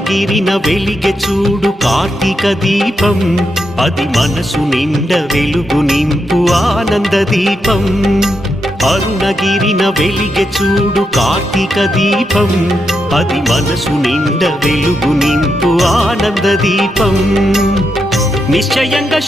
అరుణగిరిన వెలిగె చూడు కార్తీక దీపం, అది మనసు నిండ వెలుగు నింపు ఆనంద దీపం. అరుణగిరిన వెలిగె చూడు కార్తీక దీపం, అది మనసు నిండ వెలుగు నింపు ఆనంద దీపం. నిశ్చయంగా